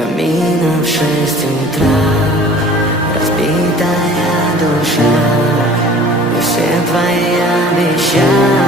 камина в 6 утра, разбитая душа, и все твои обещания